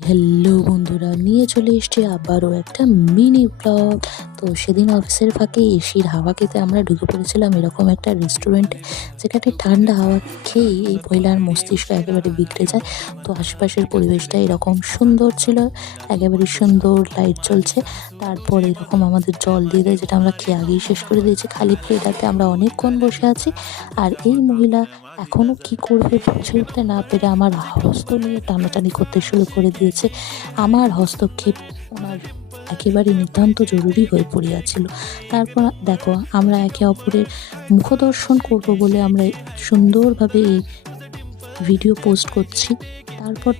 Hello বন্ধুরা, নিয়ে চলে এসছি আবারও একটা মিনি ব্লগ। তো সেদিন অফিসের ফাঁকে এসির হাওয়া খেতে আমরা ঢুকে পড়েছিলাম এরকম একটা রেস্টুরেন্টে, যেখানে ঠান্ডা হাওয়া খেয়ে এই মহিলার মস্তিষ্ক একেবারে বিগড়ে যায়। তো আশেপাশের পরিবেশটা এরকম সুন্দর ছিল, একেবারে সুন্দর লাইট জ্বলছে। তারপর এরকম আমাদের জল দিয়ে দেয়, যেটা আমরা খেয়ে আগেই শেষ করে দিয়েছি খালি প্লেট হাতে। আমরা অনেকক্ষণ বসে আছি, আর এই মহিলা এখনও কি করবে বুঝে উঠতে না পেরে আমার হস্ত নিয়ে টানাটানি করতে শুরু করে দিয়েছে। আমার হস্তক্ষেপ ওনার একেবারে নিতান্ত জরুরি হয়ে পড়িয়াছিল। তারপর দেখো, আমরা একে অপরের মুখদর্শন করব বলে আমরা সুন্দরভাবে এই ভিডিও পোস্ট করছি। তারপর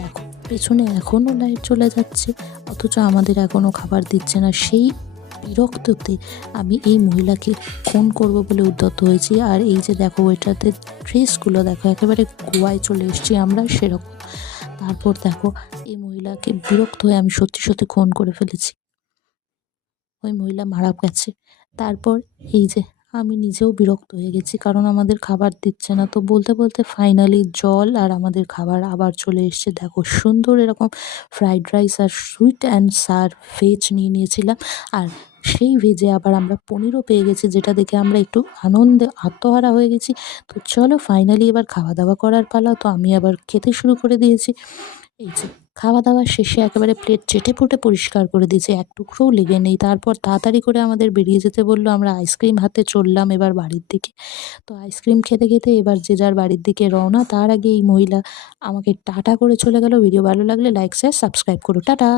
দেখো, পেছনে এখনও লাইট চলে যাচ্ছে, অথচ আমাদের এখনও খাবার দিচ্ছে না। সেই বিরক্ততে আমি এই মহিলাকে ফোন করব বলে উদ্যত হয়েছি। আর এই যে দেখো, ওইটাতে ড্রেসগুলো দেখো, একেবারে গোয়ায় চলে এসেছি আমরা সেরকম। তারপর দেখো, এই মহিলাকে বিরক্ত হয়ে আমি সত্যি সত্যি ফোন করে ফেলেছি। ওই মহিলা মারা গেছে। তারপর এই যে আমি নিজেও বিরক্ত হয়ে গেছি, কারণ আমাদের খাবার দিচ্ছে না। তো বলতে বলতে ফাইনালি জল আর আমাদের খাবার আবার চলে এসছে। দেখো, সুন্দর এরকম ফ্রাইড রাইস আর সুইট অ্যান্ড সার ভেজ নিয়ে নিয়েছিলাম। আর সেই ভেজে আবার আমরা পনিরও পেয়ে গেছি, যেটা দেখে আমরা একটু আনন্দে আত্মহারা হয়ে গেছি। তো চলো, ফাইনালি এবার খাওয়া দাওয়া করার পালা। তো আমি আবার খেতে শুরু করে দিয়েছি। এই যে খাওয়া দাওয়া শেষে একেবারে প্লেট চেটেপুটে পরিষ্কার করে দিয়েছে, এক টুকরোও লেগে নেই। তারপর তাড়াতাড়ি করে আমাদের বেরিয়ে যেতে বললো। আমরা আইসক্রিম হাতে চললাম এবার বাড়ির দিকে। তো আইসক্রিম খেতে খেতে এবার যে যার বাড়ির দিকে রওনা। তার আগে এই মহিলা আমাকে টাটা করে চলে গেল। ভিডিও ভালো লাগলে লাইক শেয়ার সাবস্ক্রাইব করো। টাটা।